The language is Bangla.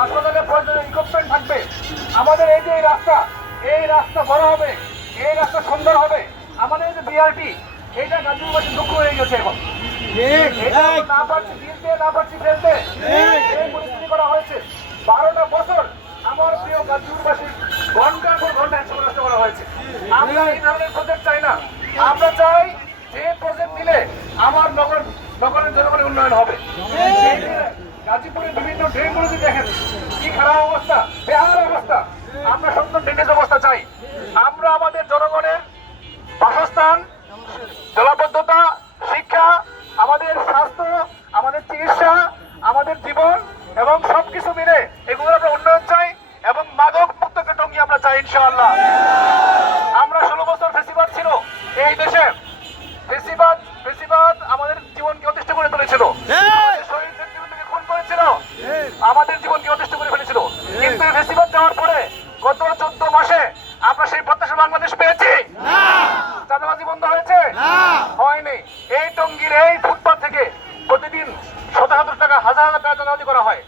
হাসপাতালে প্রয়োজনীয় ইকুইপমেন্ট থাকবে। আমাদের এই যে এই রাস্তা এই রাস্তা বড় হবে এই রাস্তা সুন্দর হবে। আমাদের যে বিআরটি এইটা গাজীপুরবাসী দুঃখ হয়ে গেছে এখন। এটা না পারছি দিতে না পারছি ফেলতে। এই পরিস্থিতি করা হয়েছে। বারোটা বছর আমার প্রিয় গাজীপুরবাসী ঘণ্টার পর ঘণ্টা একসঙ্গে নষ্ট করা হয়েছে। আমরা এই ধরনের প্রজেক্ট চাই না। আমরা চাই যে প্রজেক্ট দিলে আমার নগর নগরের জনগণের উন্নয়ন হবে। গাজীপুরের বিভিন্ন ড্রেনগুলো দেখেন কি খারাপ অবস্থা, বেহাল অবস্থা। আমরা সুন্দর ড্রেনেজ অবস্থা চাই। আমরা আমাদের জনগণের বাসস্থান, জলাবদ্ধতা, শিক্ষা, আমাদের স্বাস্থ্য, আমাদের চিকিৎসা, আমাদের জীবন এবং সবকিছু মিলে এগুলো আমরা উন্নয়ন চাই এবং মাদক মুক্তকে টঙ্গি আমরা চাই ইনশাআল্লাহ। আমরা ষোলো বছর ফেসিবাদ ছিল এই দেশে। ফেসিবাদ ফেসিবাদ আমাদের জীবনকে অতিষ্ঠ করে ফেলেছিল? কিন্তু এই ফেস্টিভ্যাল যাওয়ার পরে গত চোদ্দ মাসে আমরা সেই প্রত্যাশা বাংলাদেশ পেয়েছি। চাঁদাবাজি বন্ধ হয়েছে? হয়নি। এই টঙ্গির এই ফুটপাথ থেকে প্রতিদিন শত শত টাকা হাজার হাজার টাকা চাঁদাবাজি করা হয়।